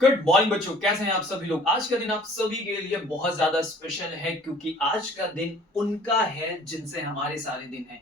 Good morning बच्चों, कैसे हैं आप सभी लोग। आज का दिन आप सभी के लिए बहुत ज्यादा स्पेशल है क्योंकि आज का दिन उनका है जिनसे हमारे सारे दिन हैं।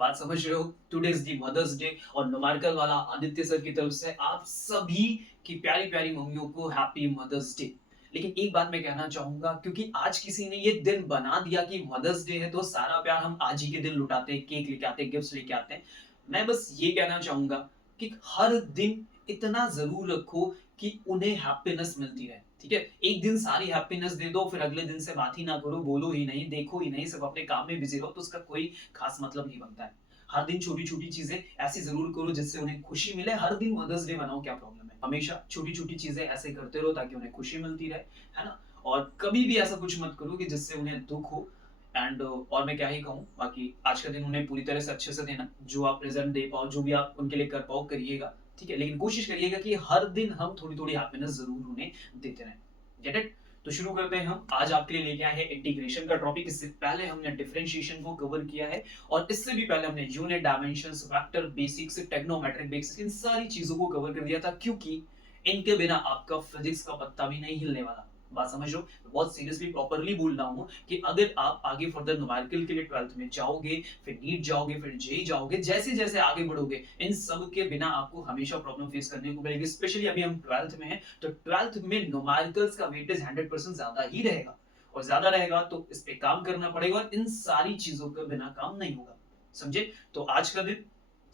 बात समझ रहे हो। Today is the mother's day और नुमारकल वाला आदित्य सर की तरफ से आप सभी की प्यारी प्यारी मम्मियों को हैप्पी मदर्स डे। लेकिन एक बात मैं कहना चाहूंगा, क्योंकि आज किसी ने ये दिन बना दिया कि मदर्स डे है तो सारा प्यार हम आज ही के दिन लुटाते हैं, केक लेके आते हैं, गिफ्ट्स लेके आते हैं। मैं बस ये कहना चाहूंगा कि हर दिन इतना जरूर रखो कि उन्हें हैप्पीनेस मिलती रहे। ठीक है, एक दिन सारी हैप्पीनेस दे दो, फिर अगले दिन से बात ही ना करो, बोलो ही नहीं, देखो ही नहीं, सिर्फ अपने काम में बिजी रहो, तो उसका कोई खास मतलब नहीं बनता है। हर दिन छोटी छोटी चीजें ऐसी जरूर करो जिससे उन्हें खुशी मिले। हर दिन मदर्स डे बनाओ, क्या प्रॉब्लम है। हमेशा छोटी छोटी चीजें ऐसे करते रहो ताकि उन्हें खुशी मिलती रहे, है ना। और कभी भी ऐसा कुछ मत करो कि जिससे उन्हें दुख हो। एंड और मैं क्या ही कहूँ, बाकी आज का दिन उन्हें पूरी तरह से अच्छे से देना, जो आप प्रेजेंट दे पाओ, जो भी आप उनके लिए कर पाओ करिएगा। ठीक है, लेकिन कोशिश करिएगा कि हर दिन हम थोड़ी थोड़ी हैप्पीनेस जरूर उन्हें देते रहें। Get it. तो शुरू करते हैं। हम आज आपके लिए लेके आए हैं इंटीग्रेशन का टॉपिक। इससे पहले हमने डिफरेंशिएशन को कवर किया है और इससे भी पहले हमने unit, dimensions, vector basics, trigonometric basics, इन सारी चीजों को कवर कर दिया था, क्योंकि इनके बिना आपका फिजिक्स का पत्ता भी नहीं हिलने वाला। बात समझ लो, बहुत सीरियसली प्रॉपरली बोल रहा हूँ कि अगर आप आगे फर्दर न्यूमेरिकल के लिए 12th में जाओगे, फिर नीट जाओगे, फिर जेई जाओगे, जैसे जैसे आगे बढ़ोगे, इन सब के बिना आपको हमेशा प्रॉब्लम फेस करने को मिलेगी। स्पेशली अभी हम 12th में हैं, तो 12th में न्यूमेरिकल्स का वेटेज 100% ज्यादा ही रहेगा, और ज्यादा रहेगा तो इस पे काम करना पड़ेगा, और इन सारी चीजों के बिना काम नहीं होगा। समझे। तो आज का दिन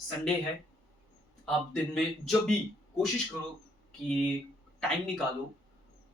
संडे है। आप दिन में जब भी कोशिश करो कि टाइम निकालो,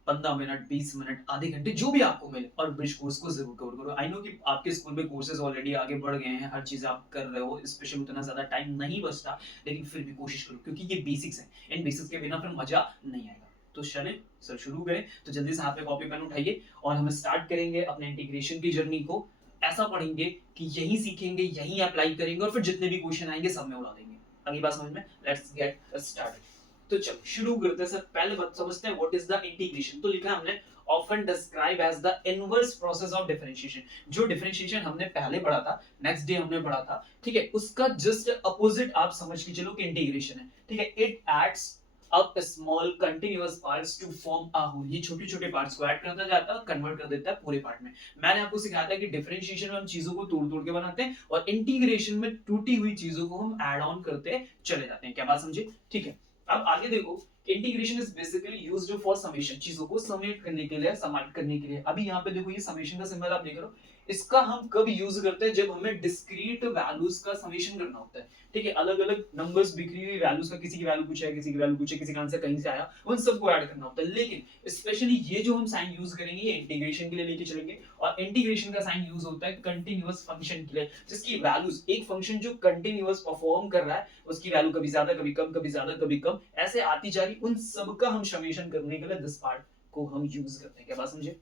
15 मिनट, 20 मिनट, आधे घंटे, जो भी आपको मिले, और ब्रिज कोर्स को जरूर कवर करो। आई नो कि आपके स्कूल में कोर्सेज ऑलरेडी आगे बढ़ गए हैं, हर चीज आप कर रहे हो, स्पेशली उतना ज्यादा टाइम नहीं बचता, लेकिन फिर भी कोशिश करो, क्योंकि ये बेसिक्स हैं। इन बेसिक्स के बिना फिर मजा नहीं आएगा। तो चले सर शुरू करें। तो जल्दी से हाथ में कॉपी पेन उठाइए और हम स्टार्ट करेंगे अपने इंटीग्रेशन की जर्नी को। ऐसा पढ़ेंगे कि यही सीखेंगे, यही अप्लाई करेंगे, और फिर जितने भी क्वेश्चन आएंगे सब में उड़ा देंगे। अगली बात समझ में। Let's get started. तो चलो शुरू करते हैं। सर पहले बात समझते हैं व्हाट इज द इंटीग्रेशन। तो लिखा है हमने often described as the inverse process of differentiation। जो डिफरेंशिएशन हमने पहले पढ़ा था, नेक्स्ट डे हमने पढ़ा था, ठीक है, उसका जस्ट अपोजिट आप समझ के चलो कि इंटीग्रेशन है। ठीक है, it adds up small continuous parts to form a whole. ये छोटे छोटे पार्ट्स को ऐड करता जाता है, कन्वर्ट कर देता है पूरे पार्ट में। मैंने आपको सिखाया था कि डिफरेंशिएशन में हम चीजों को तोड़ तोड़ के बनाते हैं, और इंटीग्रेशन में टूटी हुई चीजों को हम ऐड ऑन करते चले जाते हैं। क्या बात समझे। ठीक है, अब आगे देखो। Integration is basically used for summation, चीजों को समेट करने के लिए, समाट करने के लिए। अभी यहाँ पे देखो, ये समेशन का सिंबल आप देख रहे हो, इसका हम कब यूज करते हैं, जब हमें डिस्क्रीट वैल्यूज का समेशन करना होता है। ठीक है, अलग अलग नंबर्स, बिखरी हुई वैल्यूज का, किसी की वैल्यू पूछा है, किसी की वैल्यू पूछे, किसी का आंसर कहीं से आया, उन सबको ऐड करना होता है। लेकिन स्पेशली ये जो हम साइन यूज करेंगे, ये इंटीग्रेशन के लिए लेके चलेंगे, और इंटीग्रेशन का साइन यूज होता है कंटिन्यूअस फंक्शन के लिए, जिसकी वैल्यूज, एक फंक्शन जो कंटिन्यूअस परफॉर्म कर रहा है, उसकी वैल्यू कभी ज्यादा कभी कम, कभी ज्यादा कभी कम, ऐसे आती जा रही, उन सब का हम समेशन करने के लिए दिस पार्ट को हम यूज करते हैं। क्या बात समझे।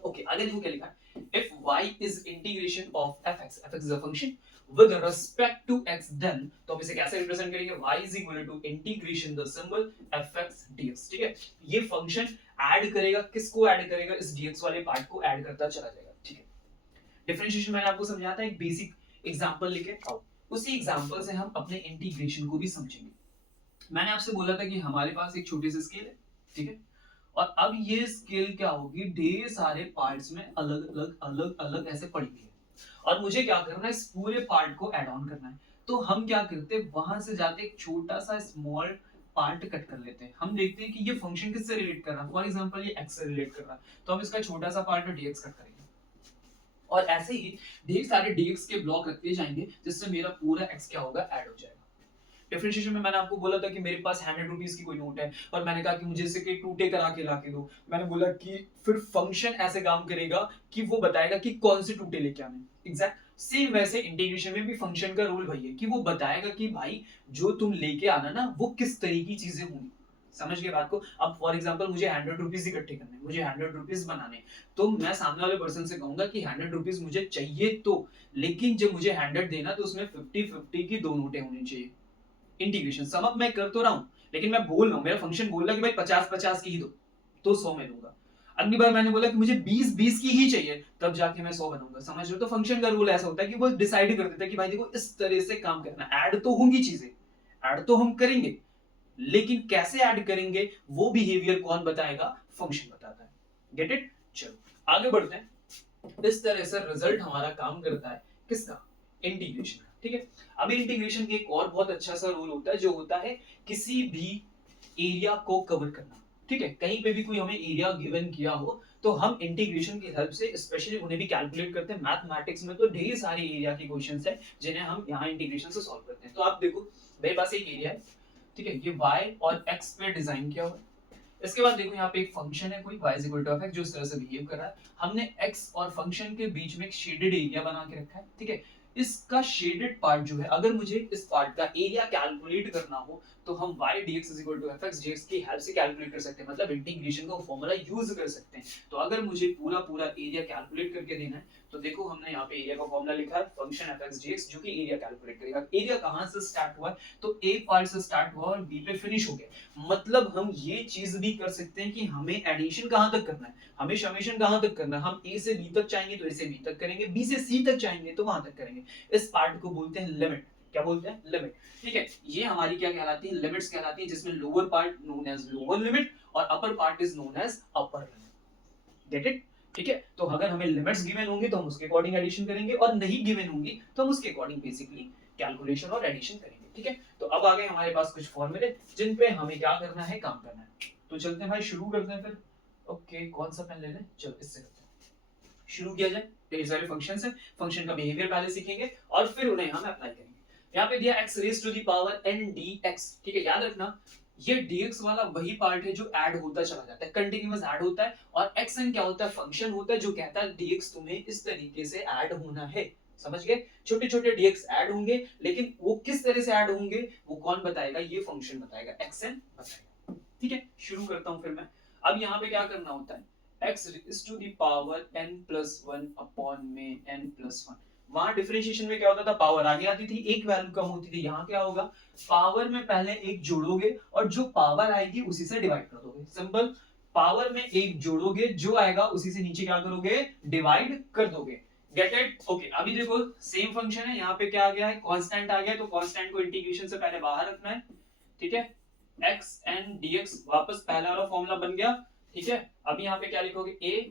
ओके, आगे देखो क्या लिखा है। If y is integration of fx is a function with respect to x, then तो हम इसे कैसे रिप्रेजेंट करेंगे, y is equal to integration the symbol fx dx। ठीक है, ये फंक्शन ऐड करेगा, किसको ऐड करेगा, इस dx वाले पार्ट को ऐड करता चला जाएगा। ठीक है, डिफरेंशिएशन मैंने आपको समझाया था, एक बेसिक एग्जांपल लेके आओ, उसी एग्जांपल से हम अपने इंटीग्रेशन को भी समझेंगे। मैंने आपसे बोला था कि हमारे पास एक छोटी सी स्केल है, ठीक है, और अब ये स्केल क्या होगी, ढेर सारे पार्ट्स में अलग अलग अलग अलग ऐसे पड़ी हुई है, और मुझे क्या करना है, इस पूरे पार्ट को ऐड ऑन करना है। तो हम क्या करते हैं, वहां से जाते एक छोटा सा स्मॉल पार्ट कट कर लेते हैं। हम देखते हैं कि ये फंक्शन किससे रिलेट कर रहा है, फॉर एग्जांपल ये x से रिलेट कर रहा है, तो हम इसका छोटा सा पार्ट dx कट करेंगे, और ऐसे ही ढेर सारे dx के ब्लॉक रखते जाएंगे, जिससे मेरा पूरा x क्या होगा, ऐड हो जाएगा। डिफरेंशिएशन में मैंने आपको बोला था कि मेरे पास 100 रुपीज की कोई नोट है, और मैंने कहा कि मुझे इसे के टूटे करा के ला के दो। मैंने बोला कि फिर फंक्शन ऐसे काम करेगा कि वो बताएगा कि कौन से टूटे लेके आने। एग्जैक्ट सेम वैसे इंटीग्रेशन में भी फंक्शन का रोल वही है कि वो बताएगा कि भाई जो तुम लेके आना ना, वो किस तरह की चीजें होंगी। समझ गए बात को। अब फॉर एग्जाम्पल मुझे 100 रुपीज इकट्ठे करने, मुझे 100 रुपीज बनाने, तो मैं सामने वाले पर्सन से कहूंगा कि 100 रुपीज मुझे चाहिए, तो लेकिन जब मुझे 100 देना तो उसमें 50-50 की दो नोटें होनी चाहिए। इंटीग्रेशन सम अप मैं कर तो रहा हूं, लेकिन मैं बोल रहा हूं, मेरा फंक्शन बोल रहा है कि भाई 50-50 की ही दो, तो 100 में दूंगा। अगली बार मैंने बोला कि मुझे 20-20 की ही चाहिए, तब जाके मैं 100 बनाऊंगा। समझ रहे हो। तो फंक्शन का रूल ऐसा होता है कि वो डिसाइड कर देता है कि भाई देखो इस तरह से काम करना, ऐड तो होंगी चीजें, ऐड तो हम करेंगे, लेकिन कैसे ऐड करेंगे वो बिहेवियर कौन बताएगा, फंक्शन बताता है। Get it? चलो आगे बढ़ते हैं। इस तरह से रिजल्ट हमारा काम करता है किसका, इंटीग्रेशन का। ठीक है, अब इंटीग्रेशन के एक और बहुत अच्छा सा रूल होता है जो होता है किसी भी एरिया को कवर करना। ठीक है, कहीं पे भी कोई हमें एरिया गिवन किया हो तो हम इंटीग्रेशन की हेल्प से स्पेशली उन्हें भी कैलकुलेट करते हैं। मैथमेटिक्स में तो ढेर सारे एरिया के क्वेश्चंस हैं जिन्हें हम यहाँ इंटीग्रेशन से सॉल्व करते हैं। तो आप देखो मेरे पास एक एरिया है, ठीक है, ये y और x पे डिजाइन किया हुआ है। इसके बाद देखो यहाँ पे एक फंक्शन है कोई y is equal to f जो इस तरह से बिहेव कर रहा है। हमने x और फंक्शन के बीच में एक शेडेड एरिया बना के रखा है। ठीक है, इसका शेडेड पार्ट जो है, अगर मुझे इस पार्ट का एरिया कैलकुलेट करना हो तो हम y dx is equal to fx dx की हेल्प से कैलकुलेट कर सकते हैं, मतलब इंटीग्रेशन का फॉर्मूला यूज कर सकते हैं। तो अगर मुझे पूरा पूरा एरिया कैलकुलेट करके देना है तो देखो हमने यहाँ पे एरिया का फॉर्मूला लिखा है फंक्शन fx dx जो कि एरिया कैलकुलेट करेगा। एरिया कहाँ से स्टार्ट हुआ है, तो a पार्ट से स्टार्ट हुआ और b पे फिनिश हो गया। मतलब हम ये चीज भी कर सकते हैं कि हमें एडिशन कहाँ तक करना है, हमें समेशन कहाँ तक करना है। हम a से b तक चाहेंगे तो a से b तक करेंगे, b से c तक चाहेंगे तो वहां तक करेंगे। इस पार्ट को बोलते हैं लिमिट। क्या बोलते हैं, लिमिट। ठीक है, ये हमारी क्या कहलाती है, लिमिट्स कहलाती है, जिसमें lower part known as lower limit और upper part is known as upper limit. Get it? ठीक है, तो अगर हमें लिमिट्स गिवन होंगी तो हम उसके अकॉर्डिंग एडिशन करेंगे और नहीं गिवन होंगी तो हम उसके अकॉर्डिंग बेसिकली कैलकुलेशन और एडिशन करेंगे। ठीक है, तो अब आ गए हमारे पास कुछ फॉर्मूले जिन पे हमें क्या करना है, काम करना है। तो चलते हैं भाई, शुरू करते हैं फिर। ओके, कौन सा पेन ले लें, चलो इससे करते हैं, शुरू किया जाए। ढेर सारे फंक्शंस हैं, फंक्शन का बिहेवियर पहले सीखेंगे और फिर उन्हें हम अप्लाई करेंगे। यहाँ पे दिया x raise to the power n dx। ठीक है, याद रखना ये dx वाला वही पार्ट है जो ऐड होता चला जाता है, कंटिन्यूअस ऐड होता है। और xn क्या होता है, फंक्शन होता है जो कहता है dx तुम्हें इस तरीके से ऐड होना है। समझ गए, छोटे छोटे dx ऐड होंगे, लेकिन वो किस तरह से ऐड होंगे वो कौन बताएगा, ये फंक्शन बताएगा, xn बताएगा। ठीक है, शुरू करता हूं फिर मैं। अब यहाँ पे क्या करना होता है, x raised to the power n plus 1 upon में n plus 1। वहां डिफरेंशिएशन में क्या होता था, पावर आगे आती थी, एक वैल्यू कम होती थी। यहाँ क्या होगा, पावर में पहले एक जोड़ोगे और जो पावर आएगी उसी से डिवाइड कर दोगे। सिंपल, पावर में एक जोड़ोगे, जो आएगा उसी से नीचे क्या करोगे, डिवाइड कर दोगे। Get it? ओके, अभी देखो सेम फंक्शन है, यहाँ पे क्या आ गया है, कांस्टेंट आ गया, तो कांस्टेंट को इंटीग्रेशन से पहले बाहर रखना है। ठीक है, x n dx वापस पहला वाला फॉर्मूला बन गया। ठीक है, अब यहाँ पे क्या लिखोगे, a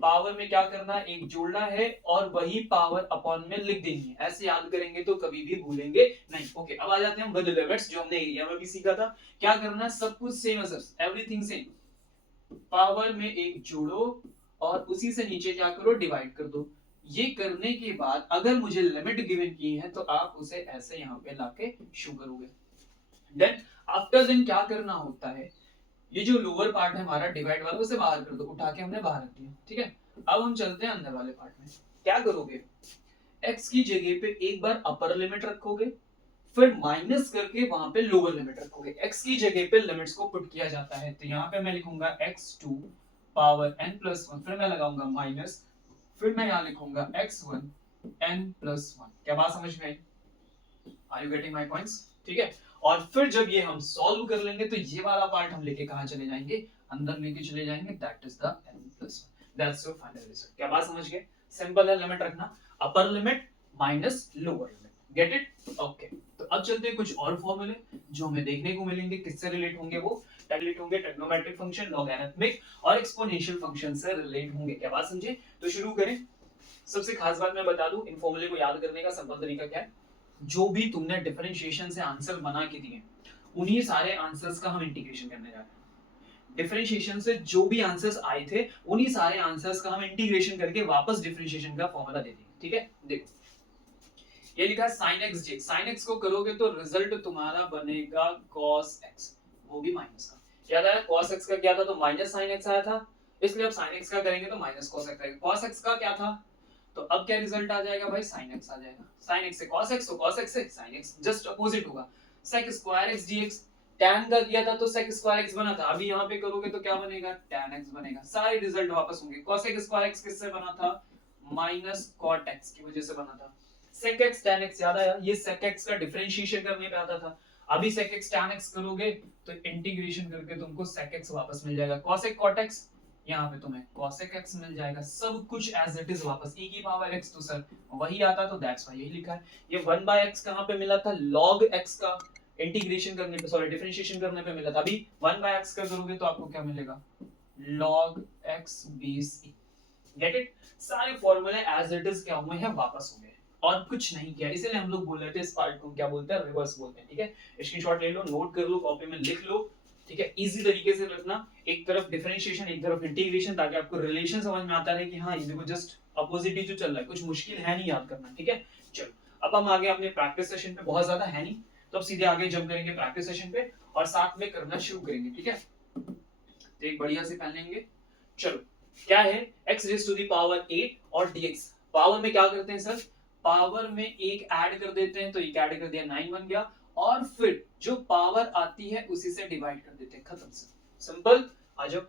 पावर में क्या करना है, एक जोड़ना है और वही पावर अपॉन में लिख देनी है। ऐसे याद करेंगे तो कभी भी भूलेंगे नहीं। ओके, अब आ जाते हैं हम विद लिमिट्स, जो हमने एरिया में भी सीखा था। क्या करना है, सब कुछ सेम है सर, एवरीथिंग सेम। पावर में एक जोड़ो और उसी से नीचे क्या करो, डिवाइड कर दो। ये करने के बाद अगर मुझे लिमिट गिवन की है तो आप उसे ऐसे यहाँ पे लाके शो करोगे। देन आफ्टर देन क्या करना होता है, ये जो लोअर पार्ट है हमारा डिवाइड वाला, उसे बाहर कर दो, उठा के हमने बाहर रख दिया। ठीक है, अब हम चलते हैं अंदर वाले पार्ट में। क्या करोगे, x की जगह पे एक बार अपर लिमिट रखोगे, फिर माइनस करके वहां पे लोअर लिमिट रखोगे। x की जगह पे लिमिट्स को पुट किया जाता है, तो यहाँ पे मैं लिखूंगा x2 पावर n प्लस 1, फिर मैं लगाऊंगा माइनस, फिर मैं यहाँ लिखूंगा x1 n प्लस 1। क्या बात समझ में आई? Are you getting my points? ठीक है, और फिर जब ये हम सॉल्व कर लेंगे तो ये वाला पार्ट हम लेके कहां चले जाएंगे, अंदर लेके चले जाएंगे, that is the n plus 1, that's your final result. क्या बात समझ गए? सिंपल है, लिमिट रखना, upper limit minus lower limit. Get it? Okay, तो अब चलते हैं कुछ और फॉर्मूले जो हमें देखने को मिलेंगे, किससे रिलेट होंगे, वो रिलेट होंगे ट्रिग्नोमेट्रिक फंक्शन, लॉगरिथमिक और एक्सपोनेंशियल फंक्शन से रिलेट होंगे। क्या बात समझे? तो शुरू करें। सबसे खास बात मैं बता दूं, इन फॉर्मूले को याद करने का सिंपल तरीका क्या है, जो भी तुमने डिफरेंशिएशन से आंसर बना के दिए उन्हीं सारे आंसर्स का हम इंटीग्रेशन करने जा रहे हैं। डिफरेंशिएशन से जो भी आंसर्स आए थे उन्हीं सारे आंसर्स का हम इंटीग्रेशन करके वापस डिफरेंशिएशन का फॉर्मूला दे देंगे। ठीक है, देखो ये लिखा है sin x dx, sin x को करोगे तो रिजल्ट तुम्हारा बनेगा cos x, वो भी माइनस का। क्या था, cos x का क्या था, तो माइनस sin x आया था, इसलिए अब sin x का करेंगे तो माइनस cos x आएगा। cos x का क्या था, तो अब क्या रिजल्ट आ जाएगा भाई, sin x आ जाएगा। sin x से cos x, तो cos x से sin x, जस्ट अपोजिट होगा। sec square x dx, tan का किया था तो sec स्क्वायर x बना था, अभी यहाँ पे करोगे तो क्या बनेगा, tan x बनेगा। सारे रिजल्ट वापस होंगे। cosec स्क्वायर x किससे बना था, माइनस cot x की वजह से बना था। sec x tan x याद आया, ये sec x का डिफरेंशिएशन करने पे आता था। अभी sec x tan x करोगे तो इंटीग्रेशन करके तुमको sec x वापस मिल जाएगा। cosec cot x, यहाँ पे तुम्हें cosec x मिल जाएगा। सब कुछ एज इट इज वापस e की पावर x, तो सर वही आता, तो दैट्स व्हाई यही लिखा है। ये 1 by x कहाँ पे मिला था, log x का, इंटीग्रेशन करने पे, सॉरी डिफरेंशिएशन करने पे मिला था। अभी 1/x का करोगे तो आपको क्या मिलेगा, log x BC। Get it? सारे फॉर्मूले एज इट इज क्या हुए हैं, वापस हो गए और कुछ नहीं किया। इसीलिए हम लोग बोल रहे थे इस पार्ट को क्या बोलते हैं, रिवर्स बोलते हैं। ठीक है, स्क्रीनशॉट ले लो, नोट कर लो, कॉपी में लिख लो। ठीक है, इजी तरीके से रखना, एक तरफ डिफरेंशिएशन एक तरफ इंटीग्रेशन, ताकि आपको रिलेशन समझ में आता रहे कि हाँ ये देखो जस्ट अपोजिट ही जो चल रहा है, कुछ मुश्किल है नहीं याद करना। ठीक है, चलो अब हम आगे अपने प्रैक्टिस सेशन पे, बहुत ज्यादा है नहीं तो अब सीधे आगे जंप करेंगे प्रैक्टिस सेशन पे और साथ में करना शुरू करेंगे। ठीक है, तो एक बढ़िया से पेन लेंगे। चलो क्या है, x raise to the power 8 और dx। पावर में क्या करते हैं सर, पावर में एक ऐड कर देते हैं, तो एक ऐड कर दिया 9 बन गया, और फिर जो पावर आती है उसी से डिवाइड कर देते हैं, खत्म सर, सिंपल। आ जाओ,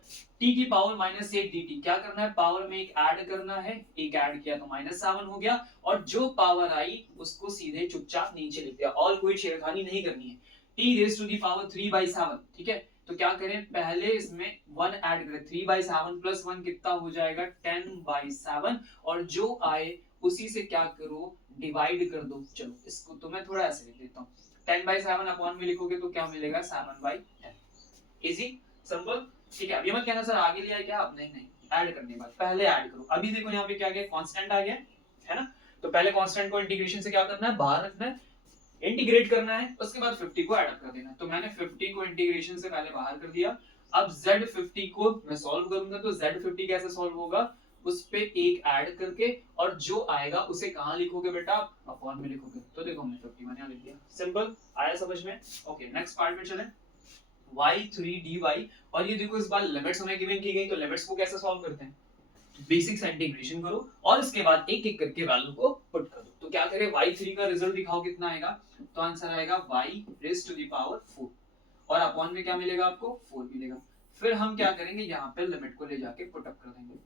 t की पावर -8 dt, क्या करना है, पावर में एक ऐड करना है, एक ऐड किया तो -7 हो गया, और जो पावर आई उसको सीधे चुपचाप नीचे लिख दिया, और कोई छेड़खानी नहीं करनी है। t raise to the power 3/7, ठीक है, तो क्या करें, पहले इसमें 1 ऐड करें, 3/7 प्लस 1 कितना हो जाएगा, 10/7, और जो आए उसी से क्या करो, डिवाइड कर दो। चलो इसको तो मैं थोड़ा ऐसे लिख देता हूँ, 10/7 अपॉन में लिखोगे तो क्या मिलेगा, 7/10। Easy, simple. ठीक है, अब ये मत कहना सर आगे लिया है क्या आप, नहीं नहीं, ऐड करने के बाद पहले ऐड करो। अभी देखो यहाँ पे क्या गया, कांस्टेंट आ गया है ना, तो पहले कांस्टेंट को इंटीग्रेशन से क्या करना है, बाहर रखना है, इंटीग्रेट करना है, उसके बाद 50 को ऐड अप कर देना है। तो मैंने 50 को इंटीग्रेशन से पहले बाहर कर दिया। अब Z50 को मैं सॉल्व करूंगा, तो Z50 कैसे सॉल्व होगा, उस पे एक ऐड करके, और जो आएगा उसे कहां लिखोगे बेटा, अपॉन में लिखोगे। तो देखो हमने 50 मैंने लिख दिया, सिंपल, आया समझ में। ओके, नेक्स्ट पार्ट में चलें, y3 dy, और ये देखो इस बार लिमिट्स हमें गिवन की गई, तो लिमिट्स को कैसे सॉल्व करते हैं, बेसिक से इंटीग्रेशन करो और इसके बाद एक एक करके वैल्यू को पुट कर दो। तो क्या करें, y3 का रिजल्ट दिखाओ कितना आएगा, तो आंसर आएगा y raise to the power 4, और अपॉन में क्या मिलेगा आपको, 4 मिलेगा। फिर हम क्या करेंगे, यहाँ पे लिमिट को ले जाके पुट अप कर देंगे।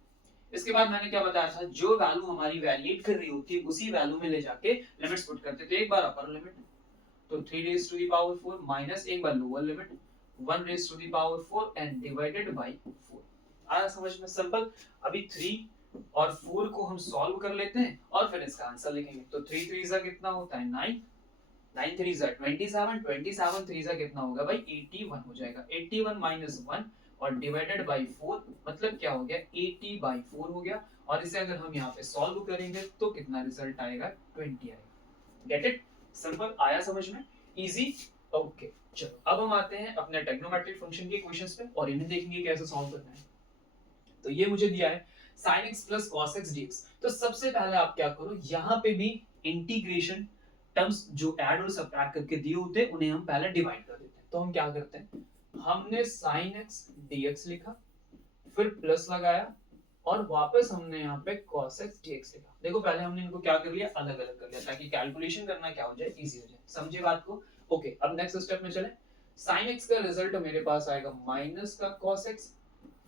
इसके बाद मैंने क्या बताया था, जो वैल्यू हमारी वैलिडेट कर रही होती है उसी वैल्यू में ले जाके लिमिट्स पुट करते थे। एक बार अपर लिमिट, तो 3 raise to the power 4 minus एक बार lower limit 1 raise to the power 4 and divided by 4। आया समझ में, सिंपल। अभी 3 और 4 को हम सॉल्व कर लेते हैं और फिर इसका आंसर लिखेंगे। तो 3 3 जा कितना होता है 9, 9 3 जा 27, 27 3 जा कितना होगा भाई 81 हो जाएगा। 81 माइनस 1 और डिवाइडेड बाय 4, मतलब क्या हो गया 80/4 हो गया, और इसे अगर हम यहाँ पे सॉल्व करेंगे तो कितना रिजल्ट आएगा, 20 आएगा। गेट इट, सिंपल, आया समझ में, इजी। ओके, चलो अब हम आते हैं अपने ट्रिग्नोमेट्रिक फंक्शन के क्वेश्चंस पे और इन्हें देखेंगे कैसे सॉल्व करना है। तो ये मुझे दिया है sin x plus cos x dx। तो सबसे पहले आप क्या करो, यहाँ पे भी इंटीग्रेशन टर्म्स जो ऐड और सबट्रैक्ट करके दिए होते हैं उन्हें हम पहले डिवाइड कर देते हैं। तो हम क्या करते हैं, हमने sin x dx लिखा, फिर प्लस लगाया, और वापस हमने यहाँ पे cos x dx लिखा। देखो पहले हमने इनको क्या कर लिया, अलग अलग कर लिया, ताकि कैलकुलेशन करना क्या हो जाए, इजी हो जाए। समझे बात को। ओके, अब नेक्स्ट स्टेप में चले। sin x का रिजल्ट मेरे पास आएगा माइनस का cos x,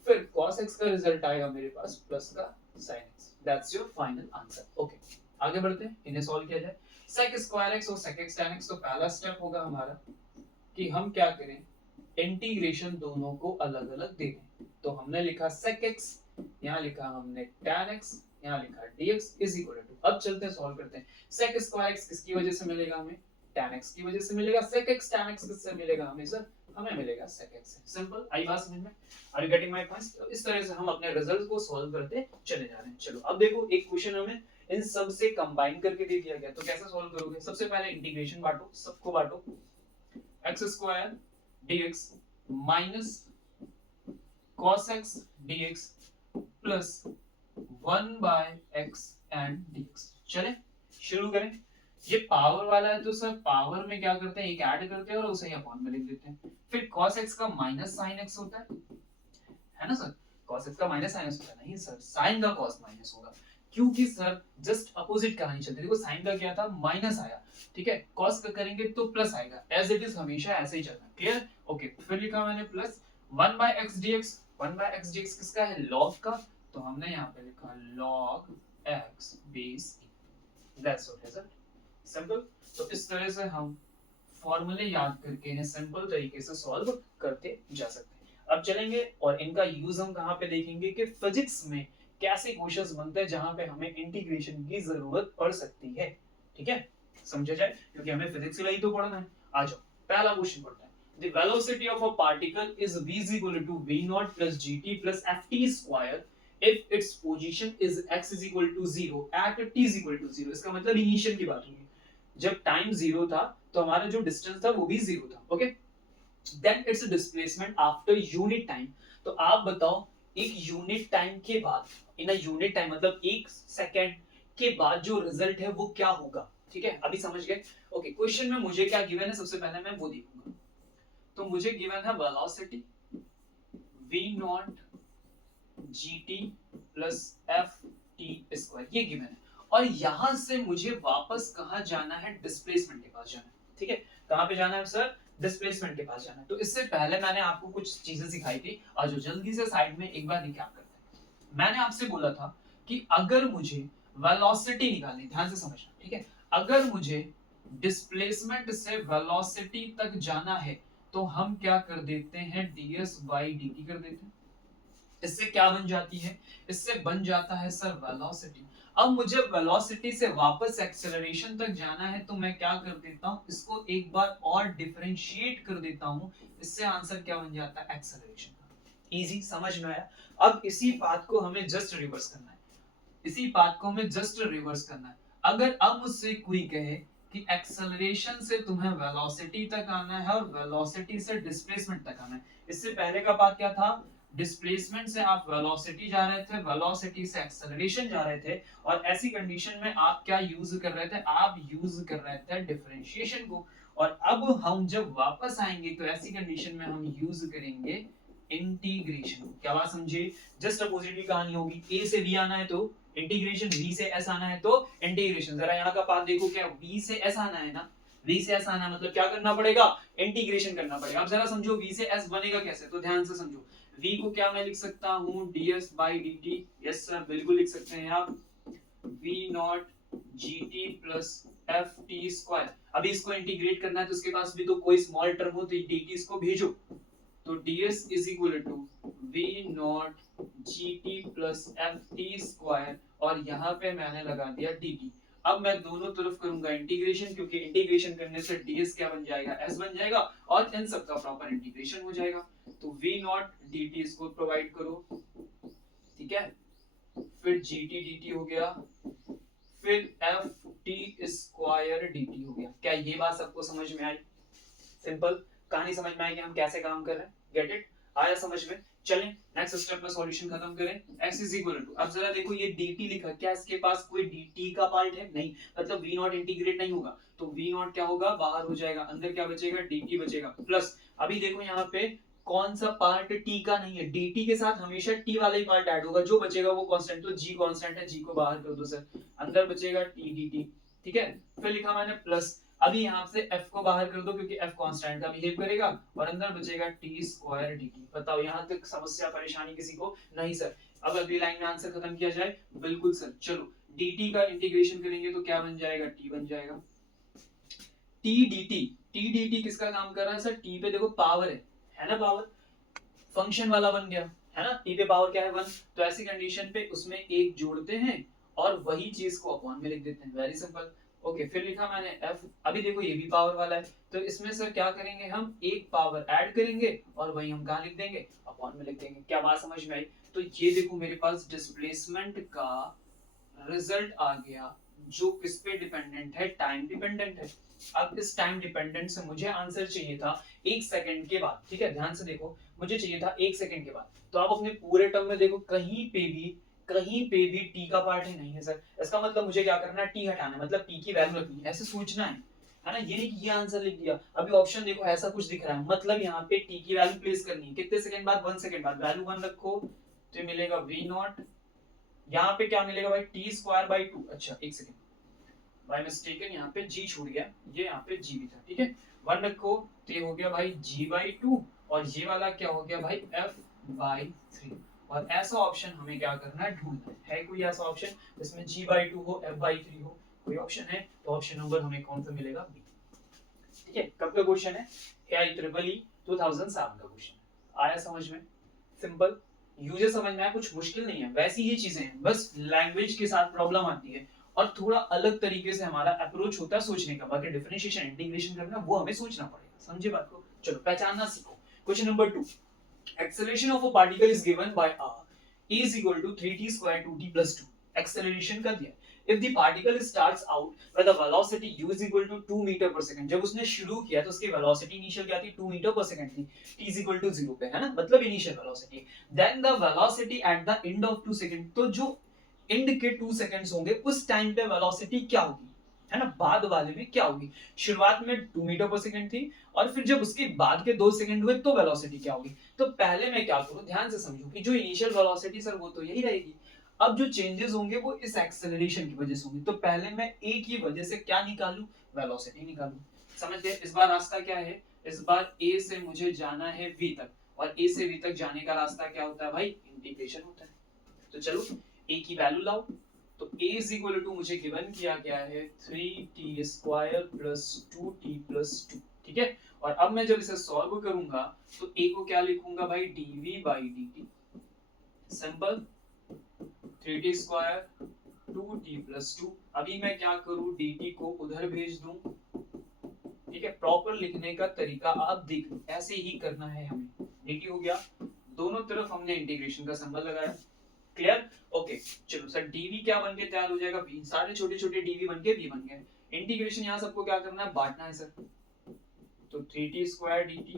फिर cos x का रिजल्ट आएगा मेरे पास प्लस का sin x। That's your final answer. Okay, आगे बढ़ते हैं, इन्हें सॉल्व किया जाए। sec स्क्वायर x और sec x tan x, तो पहला स्टेप होगा हमारा कि हम क्या करें, इंटीग्रेशन दोनों को अलग अलग दे दें। तो हमने लिखा sec x, यहाँ लिखा हमने tan x, यहाँ लिखा dx इज इक्वल टू, अब चलते हैं सॉल्व करते हैं। sec स्क्वायर x किसकी वजह से मिलेगा, हमें tan x की वजह से मिलेगा। sec x tan x किससे मिलेगा, हमें सर हमें मिलेगा sec x से। सिंपल, आई बात समझ में, are you getting my points. तो इस तरह से हम अपने रिजल्ट्स को सॉल्व करते चले जा रहे हैं। चलो अब देखो, एक क्वेश्चन हमें इन सब से कंबाइन करके दे दिया गया, तो कैसे सॉल्व करोगे, सबसे पहले इंटीग्रेशन बांटो, सबको बांटो, x square dx minus cos x dx plus 1/x and dx। चले शुरू करें। ये पावर वाला है तो सर पावर में क्या करते हैं, एक ऐड करते हैं और उसे अपॉन में लिख देते हैं। फिर cos x का माइनस sin x होता है ना सर, cos x का माइनस sin x होता है, नहीं सर sin का cos माइनस होगा, क्योंकि सर जस्ट अपोजिट कहानी चलती है। देखो sin का क्या था, माइनस आया, ठीक है, cos का करेंगे तो प्लस आएगा, एज इट इज हमेशा ऐसे ही चलना। Clear, okay. फिर लिखा मैंने plus 1/x dx, 1/x dx किसका है, log का, तो हमने यहाँ पे लिखा log x base e। That's all result, simple. तो इस तरह से हम फॉर्मूले याद करके इन्हें सिंपल तरीके से सॉल्व करते जा सकते हैं। अब चलेंगे और इनका यूज हम कहाँ पे देखेंगे कि फिजिक्स में कैसे क्वेश्चंस बनते हैं जहां पे हमें इंटीग्रेशन की जरूरत पड़ सकती है। ठीक है, समझा जाए, क्योंकि हमें फिजिक्स के लिए ही तो पढ़ना है। आ जाओ, पहला क्वेश्चन पढ़ते हैं। The velocity of a particle is v is equal to v naught plus gt plus ft square if its position is x is equal to 0 at t is equal to 0। इसका मतलब initial की बात होगी, जब time 0 था तो हमारा जो डिस्टेंस था वो भी 0 था। Okay, then it's displacement after unit time. तो आप बताओ एक यूनिट टाइम के बाद, इन अ यूनिट टाइम मतलब 1 सेकंड के बाद जो रिजल्ट है वो क्या होगा। ठीक है, अभी समझ गए। ओके, क्वेश्चन में मुझे क्या गिवन है, सबसे पहले मैं वो देखूंगा। तो मुझे गिवन है velocity v naught gt plus F T square, ये गिवन है। और यहां से मुझे वापस कहां जाना है, डिस्प्लेसमेंट के पास जाना है। ठीक है, कहां पे जाना है सर, डिस्प्लेसमेंट के पास जाना है। तो इससे पहले मैंने आपको कुछ चीजें सिखाई थी, और जो जल्दी से साइड में एक बार रिकैप करते हैं। मैंने आपसे बोला था कि अगर मुझे वेलोसिटी निकालनी, ध्यान से समझना, ठीक है, अगर मुझे डिस्प्लेसमेंट से वेलोसिटी तक जाना है तो हम क्या कर देते हैं, ds बाई dt कर देते हैं। इससे क्या बन जाती है, इससे बन जाता है सर वेलोसिटी। अब मुझे वेलोसिटी से वापस एक्सेलरेशन तक जाना है तो मैं क्या कर देता हूं, इसको एक बार और डिफरेंशिएट कर देता हूं। इससे आंसर क्या बन जाता है, एक्सेलरेशन का। इजी, समझ में आया। अब इसी बात को हमें जस्ट रिवर्स करना है, इसी बात को हमें जस्ट रिवर्स करना है। अगर अब मुझसे कोई कहे कि एक्सेलरेशन से तुम्हें वेलोसिटी तक आना है और वेलोसिटी से डिस्प्लेसमेंट तक आना है, इससे पहले का बात क्या था, डिस्प्लेसमेंट से आप वेलोसिटी जा रहे थे, वेलोसिटी से एक्सेलरेशन जा रहे थे, और ऐसी कंडीशन में आप क्या यूज कर रहे थे, आप यूज कर रहे थे डिफरेंशिएशन को। और अब हम जब वापस आएंगे तो ऐसी कंडीशन में हम यूज करेंगे इंटीग्रेशन। क्या बात समझे, जस्ट अपोजिट की कहानी होगी। a से v आना है तो इंटीग्रेशन, v से s आना है तो इंटीग्रेशन। जरा यहाँ का पाथ देखो, क्या v से s आना है ना, v से s आना है मतलब क्या करना पड़ेगा, इंटीग्रेशन करना पड़ेगा। अब जरा समझो v से s बनेगा कैसे, तो ध्यान से समझो। v को क्या मैं लिख सकता हूँ, ds by dt। Yes sir, बिल्कुल लिख सकते हैं आप, v naught gt plus F T square. अभी इसको इंटीग्रेट करना है तो उसके पास भी तो कोई स्मॉल टर्म हो, तो dt इसको भेजो, तो ds is equal to v naught gt plus F T square, और यहाँ पे मैंने लगा दिया dt। अब मैं दोनों तरफ करूंगा इंटीग्रेशन, क्योंकि इंटीग्रेशन करने से ds क्या बन जाएगा, s बन जाएगा, और इन सब का प्रॉपर इंटीग्रेशन हो जाएगा। तो v नॉट dt इसको प्रोवाइड करो, ठीक है, फिर gt dt हो गया, फिर एफ टी स्क्वायर dt हो गया। क्या ये बात सबको समझ में आई, सिंपल कहानी समझ में आई कि हम कैसे काम कर रहे हैं, गेट इट, आया समझ में। चलें नेक्स्ट स्टेप में सॉल्यूशन खत्म करें। x इज इक्वल टू, अब जरा देखो ये dt लिखा, क्या इसके पास कोई dt का पार्ट है, नहीं, मतलब v नॉट इंटीग्रेट नहीं होगा, तो v नॉट क्या होगा, बाहर हो जाएगा, अंदर क्या बचेगा, dt बचेगा, प्लस अभी देखो यहाँ पे कौन सा पार्ट t का नहीं है, dt के साथ हमेशा t वाला ही पार्ट ऐड होगा, जो बचेगा वो कांस्टेंट, तो g कांस्टेंट है, g को बाहर कर दो सर, अंदर बचेगा t dt, ठीक है। फिर लिखा मैंने प्लस, अभी यहाँ से f को बाहर कर दो क्योंकि f कांस्टेंट का बिहेव करेगा, और अंदर बचेगा t स्क्वायर dt। बताओ यहाँ तक समस्या परेशानी किसी को, नहीं सर। अब अगली लाइन में आंसर खत्म किया जाए, बिल्कुल सर। चलो dt का इंटीग्रेशन करेंगे तो क्या बन जाएगा, t बन जाएगा, t dt किसका काम कर रहा है सर, t पे देखो पावर है ना, पावर फंक्शन वाला बन गया है ना, t पे पावर क्या है 1, तो ऐसी कंडीशन पे उसमें एक जोड़ते हैं और वही चीज को अपॉन में लिख देते हैं, वेरी सिंपल। ओके, फिर लिखा मैंने f, अभी देखो ये भी पावर वाला है, तो इसमें सर क्या करेंगे, हम एक पावर ऐड करेंगे और वही हम कहाँ लिख देंगे, अपॉन में लिख देंगे। क्या बात समझ में आई। तो ये देखो मेरे पास डिस्प्लेसमेंट का रिजल्ट आ गया, जो किस पे डिपेंडेंट है, टाइम डिपेंडेंट है। अब इस टाइम डिपेंडेंट से मुझे आंसर चाहिए था 1 सेकंड के बाद, ठीक है, ध्यान से देखो, मुझे चाहिए था 1 सेकंड के बाद। तो आप अपने पूरे टर्म में देखो, कहीं पे भी t का पार्ट ही नहीं है सर, इसका मतलब मुझे क्या करना है, t हटाना है, मतलब t की वैल्यू रखनी है, ऐसे सोचना है ना, ये नहीं कि ये आंसर लिख दिया। अभी ऑप्शन देखो ऐसा कुछ दिख रहा है, मतलब यहाँ पे t की वैल्यू प्लेस करनी है, कितने सेकंड बाद, 1 सेकंड बाद, वैल्यू 1 रखो तो मिलेगा v नॉट, यहाँ पे क्या मिलेगा भाई, t स्क्वायर बाई 2। अच्छा एक सेकंड, बाय मिस्टेकन यहाँ पे g छूट गया, ये यहाँ पे g भी था, ठीक है, 1 रखो तो ये हो गया भाई g बाई 2, और ये वाला क्या हो गया भाई f बाई 3। और ऐसा ऑप्शन हमें क्या करना है, ढूंढना है कोई ऐसा ऑप्शन जिसमें g बाई 2 हो, f बाई 3 हो, कोई ऑप्शन है तो ऑप्शन नंबर हमें कौन सा मिलेगा, बी। ठीक है, कब का क्वेश्चन है, AIEEE 2007 का क्वेश्चन। आया समझ में, सिंपल, यूजर समझ में आया, कुछ मुश्किल नहीं है। वैसी ये चीजें हैं, बस लैंग्वेज के साथ प्रॉब्लम आती है और थोड़ा अलग तरीके से हमारा अप्रोच होता है सोचने का, बाकी डिफरेंशिएशन इंटीग्रेशन करना वो हमें सोचना पड़ेगा। समझे बात को? चलो पहचानना सीखो। Question number 2, acceleration of a particle is given by e is equal to 3t square 2t plus 2. acceleration कर दिया। if the particle starts out with the velocity u is equal to 2 meter per second, जब उसने शुरू किया तो उसकी velocity initial क्या थी? 2 मीटर पर सेकंड थी। t is equal to 0 पे है ना, मतलब initial velocity. then the velocity at the end of 2 second, तो जो एंड के 2 सेकंड्स होंगे उस टाइम पे वेलोसिटी क्या होगी, है ना, बाद वाले में क्या होगी? शुरुआत में 2 मीटर पर सेकंड थी और फिर जब उसके बाद के 2 सेकंड हुए तो वेलोसिटी क्या होगी? तो पहले मैं क्या करूं, ध्यान से समझो कि जो इनिशियल वेलोसिटी सर वो तो यही रहेगी। अब जो चेंजेस होंगे वो इस एक्सेलरेशन की वजह से होंगे। तो पहले मैं a की वजह से क्या निकालूं? वेलोसिटी निकालूं। समझ गए? इस बार रास्ता क्या है? इस बार a से मुझे जाना है v तक, और a से v तक जाने का रास्ता क्या होता है भाई? इंटीग्रेशन होता है। तो चलो a की वैल्यू लाओ। तो a इज इक्वल टू मुझे गिवन किया गया है 3t square plus 2t plus 2, ठीक है। और अब मैं जब इसे सॉल्व करूंगा तो a को क्या लिखूंगा भाई? dv by dt, simple 3t square 2t plus 2। अभी मैं क्या करूं? dt को उधर भेज दूं, ठीक है। प्रॉपर लिखने का तरीका आप देख लो, ऐसे ही करना है हमें। dt हो गया, दोनों तरफ हमने इंटीग्रेशन का सिंबल लगाया, क्लियर? ओके चलो सर dv क्या बन के तैयार हो जाएगा? v, सारे छोटे छोटे dv बन के v बन गए। इंटीग्रेशन यहाँ सबको क्या करना है? बांटना है सर। तो 3t square dt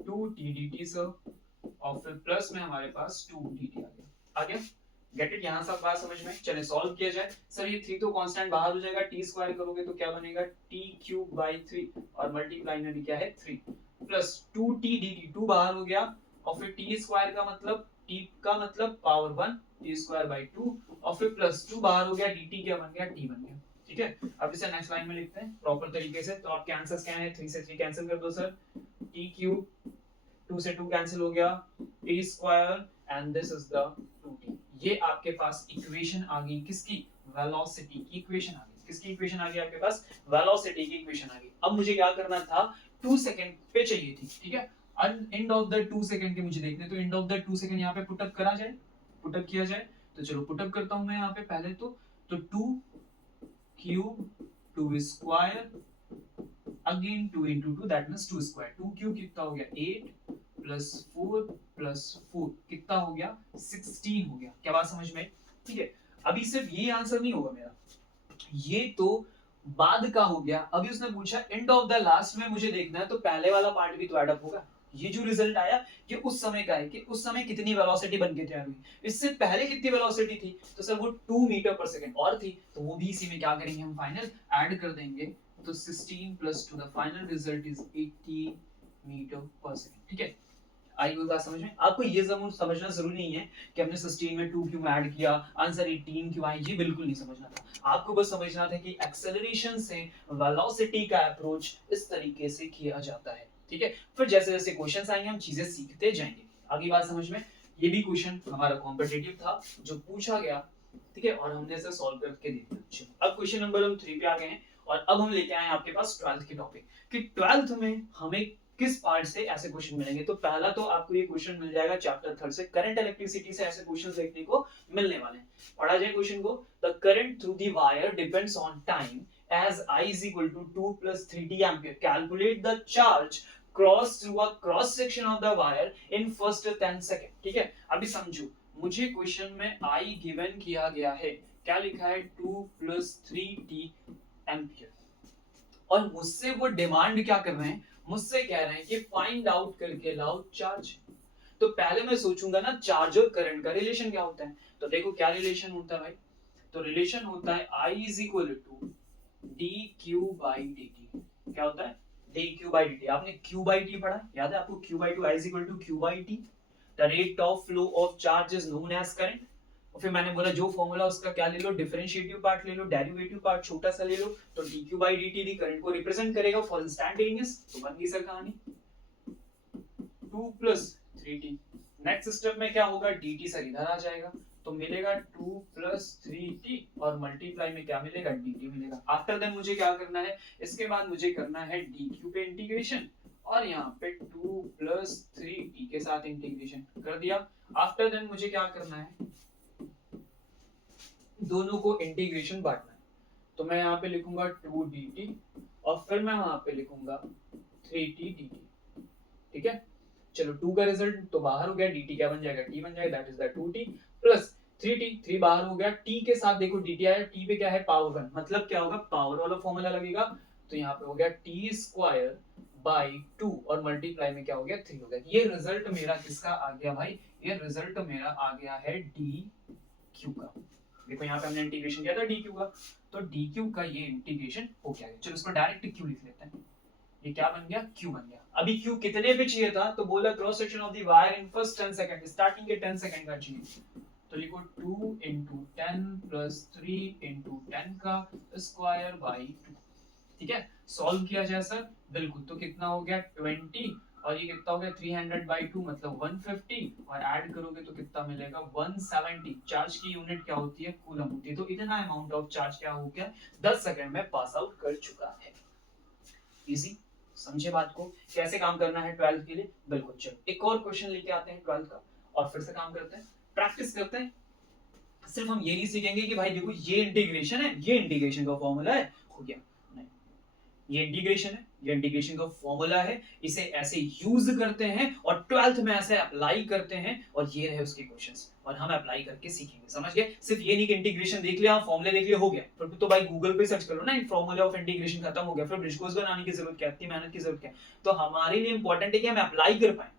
2t dt sir, और फिर प्लस में हमारे पास 2 dt आ गया। Get it? यहाँ सब बात समझ में? चले सॉल्व किया जाए। सर ये 3 तो कांस्टेंट बाहर हो जाएगा, t स्क्वायर करोगे तो क्या बनेगा? t क्यूब बाई 3 और मल्टीप्लाई में भी क्या है? 3 प्लस 2t dt, 2 बाहर हो गया, और फिर t स्क्वायर का मतलब t का मतलब पावर 1 t स्क्वायर बाई 2, और फिर प्लस 2 बाहर हो गया, dt क्या बन गया? t बन गया, ठीक है। अब इसे नेक्स्ट लाइन में लिखते हैं प्रॉपर तरीके से। तो आपके आंसर्स क्या हैं? 3 से 3 कैंसिल कर दो सर, t क्यूब 2 से 2 कैंसिल हो गया, t square and this is the 2t। ये आपके पास इक्वेशन आ गई किसकी? वेलोसिटी की इक्वेशन आ गई। किसकी इक्वेशन आ गई आपके पास? वेलोसिटी की इक्वेशन आ गई। अब मुझे क्या करना था? 2 सेकंड पे चाहिए थी, ठीक है। एंड ऑफ द 2 सेकंड के मुझे देखने, तो एंड ऑफ द 2 सेकंड यहाँ पे पुटअप करा जाए, पुटअप किया जाए। तो चलो पुटअप करता हूं मैं यहाँ पे पहले तो 2 cube 2 square again 2 into 2 that means 2 square, 2 cube कितना हो गया? 8 प्लस 4 प्लस 4 कितना हो गया? 16 हो गया। क्या बात समझ में? ठीक है। अभी सिर्फ ये आंसर नहीं होगा मेरा, ये तो बाद का हो गया। अभी उसने पूछा एंड ऑफ द लास्ट में मुझे देखना है, तो पहले वाला पार्ट भी तो ऐड अप होगा। ये जो रिजल्ट आया ये उस समय का है कि उस समय कितनी वेलोसिटी बन के तैयार हुई, इससे पहले कितनी वेलोसिटी थी? तो सर वो 2 मीटर पर सेकंड और थी, तो वो भी इसी में क्या करेंगे हम? फाइनल ऐड कर देंगे। तो 16 plus 2 the final result is 80 metre per second, ठीक है। आई कोई बात समझ में? आपको ये जरूर समझना जरूरी नहीं है कि हमने 16 में 2 क्यों ऐड किया, आंसर 18 क्यों आया, ये बिल्कुल नहीं समझना था। आपको बस समझना था कि एक्सेलरेशन से वेलोसिटी का अप्रोच इस तरीके से किया जाता है, ठीक है। फिर जैसे जैसे क्वेश्चंस आएंगे हम चीजें सीखते जाएंगे। आगे बात समझ में? ये भी क्वेश्चन हमारा कॉम्पिटिटिव था जो पूछा गया, ठीक है, और हमने इसे सॉल्व करके दे दिया। अब क्वेश्चन नंबर हम 3 पे आ गए हैं, और अब हम लेके आए आपके पास 12th के टॉपिक कि 12th में हमें किस पार्ट से ऐसे क्वेश्चन मिलेंगे। तो पहला तो आपको ये क्वेश्चन मिल जाएगा चैप्टर 3 से, करंट इलेक्ट्रिसिटी से ऐसे क्वेश्चंस देखने को मिलने वाले हैं। पढ़ा जाए क्वेश्चन को। The current through the wire depends on time as I is equal to 2 plus 3t ampere. Calculate the charge cross through a cross section of the wire in first 10 second, ठीक है। अभी समझो, मुझे question में I given किया गया है, क्या लिखा है? 2 plus 3t एम्पियर, और मुझसे वो डिमांड क्या कर रहे हैं? मुझसे कह रहे हैं कि फाइंड आउट करके लाओ चार्ज। तो पहले मैं सोचूंगा ना चार्ज और करंट का रिलेशन क्या होता है। तो देखो क्या रिलेशन होता है भाई, तो रिलेशन होता है I is equal to dq by dt। क्या होता है? dq by dt। आपने q by t पढ़ा, याद है आपको? q by 2 I is equal to q by t। the rate of flow of charge is known as current। और फिर मैंने बोला जो फॉर्मूला उसका क्या ले लो? डिफरेंशिएटिव पार्ट ले लो, डेरिवेटिव पार्ट छोटा सा ले लो। तो dq by dt भी करंट को रिप्रेजेंट करेगा फॉर इंस्टेंटेनियस। तो बन गई सर कहानी 2 plus 3t। नेक्स्ट स्टेप में क्या होगा? dt सर इधर आ जाएगा, तो मिलेगा 2 plus 3t, और मल्टीप्लाई में क्या मिलेगा? dt मिलेगा। आफ्टर देन मुझे क्या करना है? इसके बाद मुझे करना है dq पे इंटीग्रेशन, और यहाँ पे 2 plus 3t के साथ इंटीग्रेशन कर दिया। आफ्टर देन मुझे क्या करना है? दोनों को इंटीग्रेशन बांटना है। तो मैं यहाँ पे लिखूंगा 2 dt और फिर मैं वहां पे लिखूंगा 3t dt। ठीक है, चलो 2 का रिजल्ट तो बाहर हो गया, dt क्या बन जाएगा, t बन जाएगा, that is the 2t plus 3t, 3 बाहर हो गया, t के साथ देखो dt आया, t पे क्या है पावर 1, मतलब क्या होगा, पावर वाला फॉर्मूला लगेगा, तो यहाँ पे हो गया t स्क्वायर बाय 2 और मल्टीप्लाई में क्या हो गया 3 हो गया। ये रिजल्ट मेरा किसका आ गया भाई, ये रिजल्ट मेरा आ गया है dq का। देखो यहाँ पे हमने इंटीग्रेशन किया था dq का, तो dq का ये इंटीग्रेशन हो गया। चलो इसको डायरेक्ट q लिख लेते हैं, ये क्या बन गया, q बन गया। अभी q कितने पे चाहिए था, तो बोला cross section of the wire in first 10 second, starting के 10 सेकंड का चाहिए, तो लिखो 2 into 10 plus 3 into 10 का स्क्वायर बाई 2। ठीक है, सॉल्व किया जाए सर, बिल्कुल, तो कितना हो गया 20 और ये कितना हो गया 300 बाई 2 मतलब 150 और ऐड करोगे तो कितना मिलेगा 170। चार्ज की यूनिट क्या होती है, कूलम होती है, तो इतना अमाउंट ऑफ चार्ज क्या हो गया 10 सेकंड में पास आउट कर चुका है। इजी, समझे बात को, कैसे काम करना है 12th के लिए, बिल्कुल। चलो एक और क्वेश्चन लेके आते हैं 12th का और फिर से काम करते हैं, प्रैक्टिस करते हैं। सिर्फ हम ये नहीं सीखेंगे कि भाई देखो ये इंटीग्रेशन है, ये इंटीग्रेशन का फॉर्मूला है, हो गया, नहीं, ये इंटीग्रेशन है, ये इंटीग्रेशन का फॉर्मूला है, इसे ऐसे यूज करते हैं और 12th में ऐसे अप्लाई करते हैं, और ये रहे उसके क्वेश्चंस, और हम अप्लाई करके सीखेंगे, समझ गए। सिर्फ ये नहीं कि इंटीग्रेशन देख लिया, फॉर्मूले देख लिया, हो गया, फिर तो भाई गूगल पे सर्च करो ना, फॉर्मूला ऑफ इंटीग्रेशन खत्म हो गया, फिर ब्रिज कोर्स बनाने की जरूरत क्या, इतनी मेहनत की जरूरत क्या। तो हमारे लिए इंपॉर्टेंट है कि हम अप्लाई कर पाए।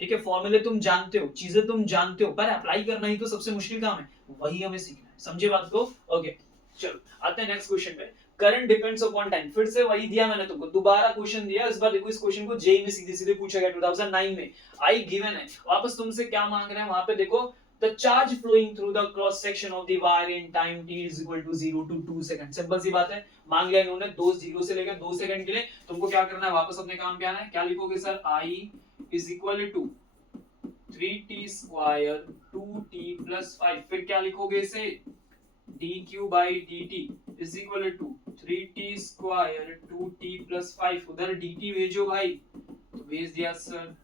ठीक है, फॉर्मूले तुम जानते हो, चीजें तुम जानते हो, पर अप्लाई करना ही तो सबसे मुश्किल काम है, वही हमें सीखना है, समझे बात को। ओके, चलो आते हैं नेक्स्ट क्वेश्चन पे। करंट डिपेंड्स अपॉन टाइम, फिर से वही दिया मैंने तुमको, दोबारा क्वेश्चन दिया, इस बार देखो इस क्वेश्चन को जेईई में सीधे सीधे पूछा गया 2009 में, आई गिवन है, वापस तुमसे क्या मांग रहे हैं वहां पे देखो, the charge flowing through the cross section of the wire in time t is equal to 0 to 2 second. Simple सी बात है, मांग लिया इन्होंने 2 0 से लेकर 2 सेकंड के लिए, तुमको क्या करना है, वापस अपने काम पे आना है, क्या लिखोगे sir, i is equal to 3t square 2t plus 5, फिर क्या लिखोगे इसे, dq by dt is equal to 3t square 2t plus 5, उधर dt भेजो भाई, तो भेज दिया सर,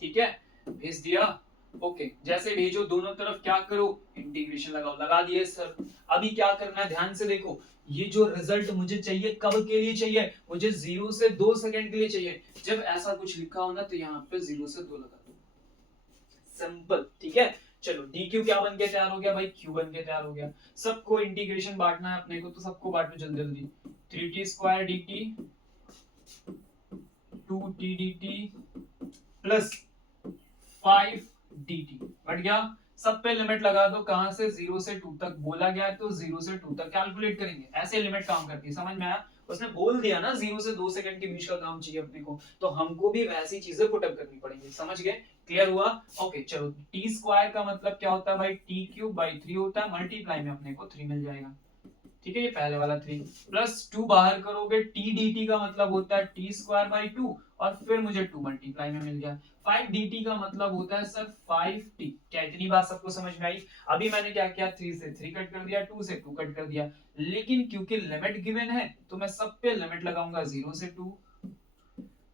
ठीक है, भेज दिया। ओके, जैसे भेजो दोनों तरफ क्या करो, इंटीग्रेशन लगाओ, लगा दिए सर। अभी क्या करना है, ध्यान से देखो, ये जो रिजल्ट मुझे चाहिए कब के लिए चाहिए, मुझे 0 से 2 सेकंड के लिए चाहिए। जब ऐसा कुछ लिखा हो ना तो यहाँ पे 0 से 2 लगा दो, सिंपल। ठीक है, चलो dq क्या बन के तैयार हो गया भाई, q बन के तैयार हो गया। सबको इंटीग्रेशन बांटना है अपने को, तो सबको बांटो जल्दी जल्दी, 3t square dt 2t dt plus 5 dt बढ़ गया। सब पे लिमिट लगा दो, कहां से, 0 से 2 तक बोला गया है, तो 0 से 2 तक कैलकुलेट करेंगे, ऐसे लिमिट काम करती है, समझ में आया। उसने बोल दिया ना 0 से 2 सेकंड के बीच का काम चाहिए अपने को, तो हमको भी वैसी चीजें पुटअप करनी पड़ेंगी, समझ गए, क्लियर हुआ। ओके, चलो टी स्क्वायर का मतलब क्या होता है भाई, टी क्यूब बाई 3 होता है, मल्टीप्लाई में अपने को 3 मिल जाएगा। ठीक है, ये पहले वाला 3 प्लस 2 बाहर करोगे, टी डी का मतलब होता है टी स्क्वायर बाई 2 और फिर मुझे 2 मल्टीप्लाई में मिल गया। 5 dt का मतलब होता है सर 5t। क्या इतनी बात सबको समझ में आई। अभी मैंने क्या किया, 3 से 3 कट कर दिया, 2 से 2 कट कर दिया, लेकिन क्योंकि लिमिट गिवन है तो मैं सब पे लिमिट लगाऊंगा 0 से 2,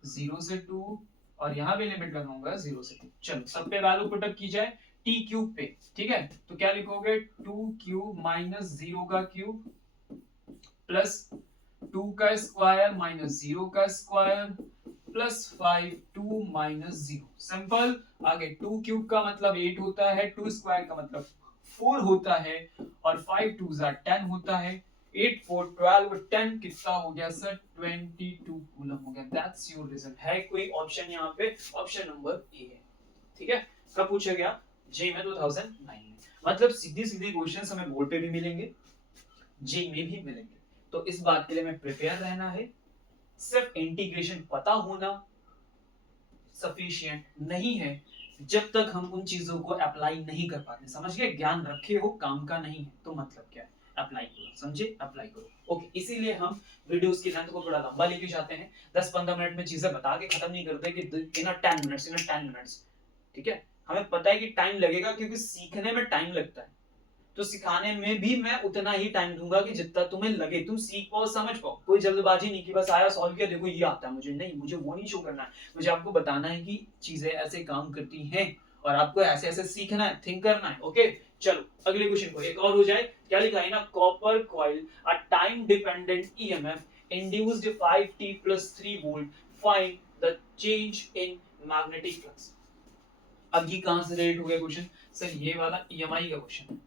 0 से 2 और यहाँ भी लिमिट लगाऊंगा 0 से 2। चलो सब पे वैल्यू पुटअप की जाए t क्यूब पे, ठीक है, तो क्या लिखोगे 2 क्यूब माइनस 0 का क्यूब प्लस 2 का स्क्वायर माइनस 0 का स्क्वायर प्लस 5 2 माइनस 0। सिंपल। आगे 2 क्यूब का मतलब 8 होता है, 2 स्क्वायर का मतलब 4 होता है और 5 2 10 होता है। 8 4 12 10 कितना हो गया सर, 22 कूलम हो गया। That's your result. है कोई ऑप्शन यहाँ पे, ऑप्शन नंबर ए है। ठीक है, कब पूछा गया, जे में 2009 में। मतलब सीधी सीधी क्वेश्चंस हमें बोर्ड पे भी मिलेंगे, जे में भी मिलेंगे, तो इस बात के लिए हमें प्रिपेयर रहना है। सिर्फ इंटीग्रेशन पता होना सफिशिएंट नहीं है जब तक हम उन चीजों को अप्लाई नहीं कर पाते। समझ गए, ज्ञान रखे हो काम का नहीं है, तो मतलब क्या है, अप्लाई करो, समझे, अप्लाई करो। ओके, इसीलिए हम वीडियोस की लेंथ को थोड़ा लंबा लेके जाते हैं। 10-15 मिनट में चीजें बता के खत्म नहीं करते कि इन 10 मिनट्स। ठीक है, हमें पता है कि टाइम लगेगा क्योंकि सीखने में टाइम लगता है, तो सिखाने में भी मैं उतना ही टाइम दूंगा कि जितना तुम्हें लगे, तुम सीख पाओ, समझ पाओ। कोई जल्दबाजी नहीं कि बस आया सॉल्व किया, देखो ये आता है मुझे, नहीं, मुझे वो नहीं शो करना है। मुझे आपको बताना है कि चीजें ऐसे काम करती हैं और आपको ऐसे ऐसे सीखना है, थिंक करना है। ओके, चलो अगले क्वेश्चन को एक और हो जाए। क्या लिखा है ना, copper coil a time dependent EMF induced 5t + 3 volt, find the change in magnetic flux. अब ये कहां से रिलेट हो गया क्वेश्चन? सर ये वाला ईएमआई का क्वेश्चन है।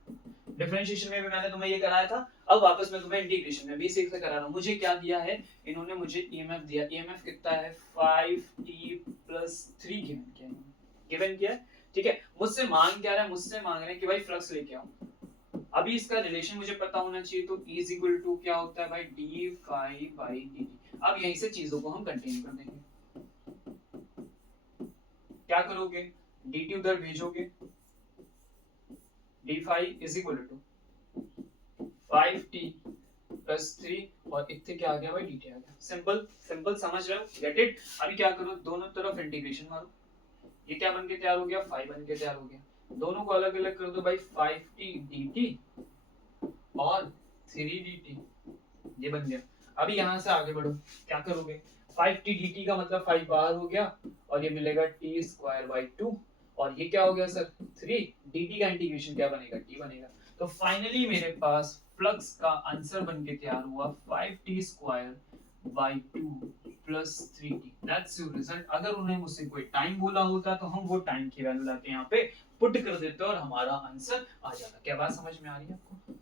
डिफरेंशिएशन में भी मैंने तुम्हें ये कराया था, अब वापस मैं तुम्हें इंटीग्रेशन में भी इसी से करा रहा हूं। मुझे क्या दिया है, इन्होंने मुझे ईएमएफ दिया। ईएमएफ कितना है, 5t + 3 गिवन किया है। ठीक है, मुझसे मांग क्या रहा है, मुझसे मांग रहे हैं कि भाई फ्लक्स लेके आओ। अभी इसका रिलेशन मुझे पता होना चाहिए, तो E = क्या होता है भाई, d∅/dt। अब यहीं से चीजों को हम कंटिन्यू कर देंगे। क्या करोगे, dt उधर भेजोगे, d∅ = 5t + 3 और इतने क्या आ गया भाई, dt आ गया। सिंपल सिंपल, समझ रहे हो, गेट इट। अभी क्या करो, दोनों तरफ इंटीग्रेशन मारो। ये क्या बन के तैयार हो गया, 5 बन के तैयार हो गया। दोनों को अलग अलग कर दो भाई, 5t dt और 3 dt, ये बन गया। अभी यहां से आगे बढ़ो, क्या करोगे, 5t dt का मतलब 5 बाहर हो गया और ये मिलेगा t²/2 और ये क्या हो गया सर, 3 dt का इंटीग्रेशन क्या बनेगा, t बनेगा। तो फाइनली मेरे पास फ्लक्स का आंसर बन के तैयार हुआ 5t² + 3t। That's your result. अगर उन्हें मुझसे कोई टाइम बोला होता तो हम वो टाइम की वैल्यू लाके यहाँ पे पुट कर देते और हमारा आंसर आ जाता। क्या बात समझ में आ रही है आपको?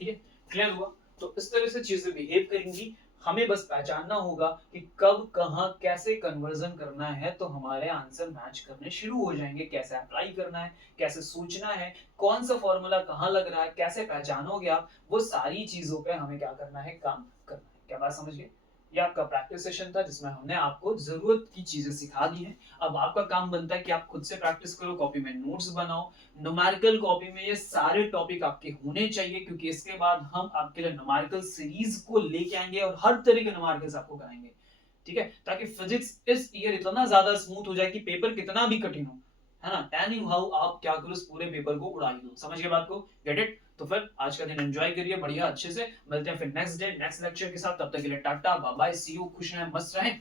ठीक है, क्लियर हुआ? तो इस तरह से चीजें बिहेव करेंगी। हमें बस पहचानना होगा कि कब कहां कैसे कन्वर्जन करना है, तो हमारे आंसर मैच करने शुरू हो जाएंगे। कैसे अप्लाई करना है, कैसे सोचना है, कौन सा फॉर्मूला कहां लग रहा है, कैसे पहचानोगे आप, वो सारी चीजों पे हमें क्या करना है, काम करना है। क्या बात समझ गए? ये आपका प्रैक्टिस सेशन था जिसमें हमने आपको जरूरत की चीजें सिखा दी हैं। अब आपका काम बनता है कि आप खुद से प्रैक्टिस करो, कॉपी में नोट्स बनाओ। न्यूमेरिकल कॉपी में ये सारे टॉपिक आपके होने चाहिए, क्योंकि इसके बाद हम आपके लिए न्यूमेरिकल सीरीज को लेके आएंगे और हर तरह के न्यूमेरिकल्स आपको कराएंगे। ठीक है, ताकि फिजिक्स इस ईयर इतना ज्यादा स्मूथ हो जाए कि पेपर कितना भी कठिन हो, है ना, एनी हाउ आप क्या करो, इस पूरे पेपर को उड़ा ही दो। समझ गए बात को? Get it? तो फिर आज का दिन एंजॉय करिए बढ़िया अच्छे से। मिलते हैं फिर नेक्स्ट डे नेक्स्ट लेक्चर के साथ। तब तक के लिए टाटा बाय बाय, सी यू, खुश रहें, मस्त रहें।